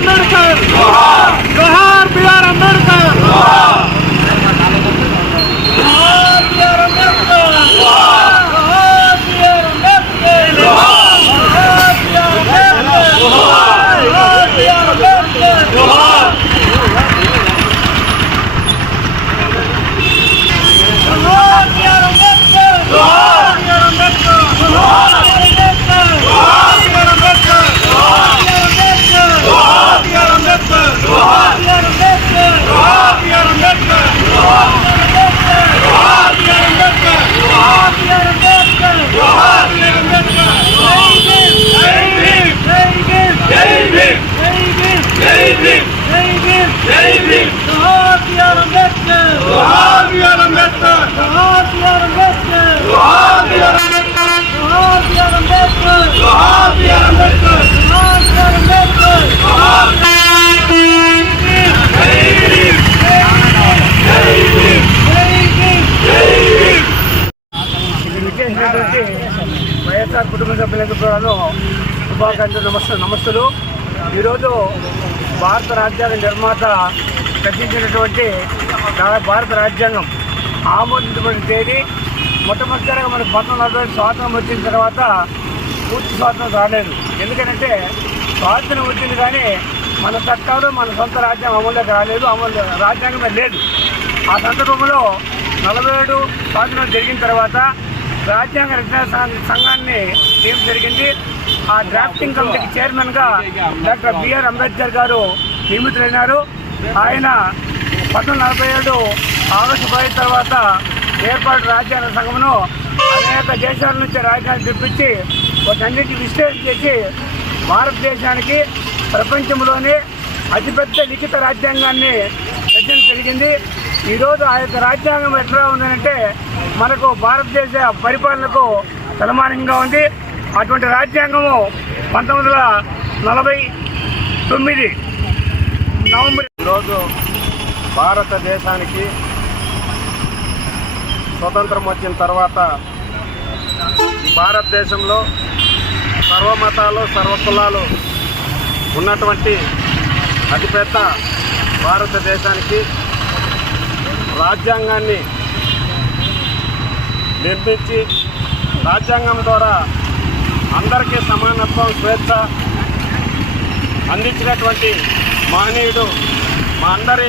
అంబేద్కర్ జోహార్ BR Ambedkar YSR కుటుంబ సభ్యులకు శుభాకాంక్షలు నమస్తులు. ఈరోజు భారత రాజ్యాంగ నిర్మాత రచించినటువంటి భారత రాజ్యాంగం ఆమోదించబడిన తేదీ మొట్టమొదటిసారిగా మనకు 1940 స్వాతంత్రం వచ్చిన తర్వాత పూర్తి స్వాతంత్రం రాలేదు. ఎందుకంటే స్వాతంత్రం వచ్చింది కానీ మన చట్టాలు మన సొంత రాజ్యాంగం అమల్లోకి రాలేదు, రాజ్యాంగమే లేదు. ఆ సందర్భంలో 47 స్వాతంత్రం జరిగిన తర్వాత రాజ్యాంగ రచనా సంఘాన్ని నియమం జరిగింది. ఆ డ్రాఫ్టింగ్ కమిటీకి చైర్మన్గా డాక్టర్ బిఆర్ అంబేద్కర్ గారు నియమితులైనారు. ఆయన 1947 ఆగస్టు 10 తర్వాత ఏర్పాటు రాజ్యాంగ సంఘమును అనేక దేశాల నుంచి రాజ్యాంగం తెప్పించి వాటన్నిటి విశ్లేషణ చేసి భారతదేశానికి ప్రపంచంలోనే అతిపెద్ద లిఖిత రాజ్యాంగాన్ని రచన జరిగింది. ఈరోజు ఆ యొక్క రాజ్యాంగం ఎట్లా ఉందంటే మనకు భారతదేశ పరిపాలనకు తలమానంగా ఉంది. అటువంటి రాజ్యాంగము 1949 నవంబర్ ఈరోజు భారతదేశానికి స్వతంత్రం వచ్చిన తర్వాత భారతదేశంలో సర్వమతాలు సర్వకులాలు ఉన్నటువంటి అతిపెద్ద భారతదేశానికి రాజ్యాంగాన్ని నిర్మించి రాజ్యాంగం ద్వారా అందరికీ సమానత్వం స్వేచ్ఛ అందించినటువంటి మహనీయుడు మా అందరి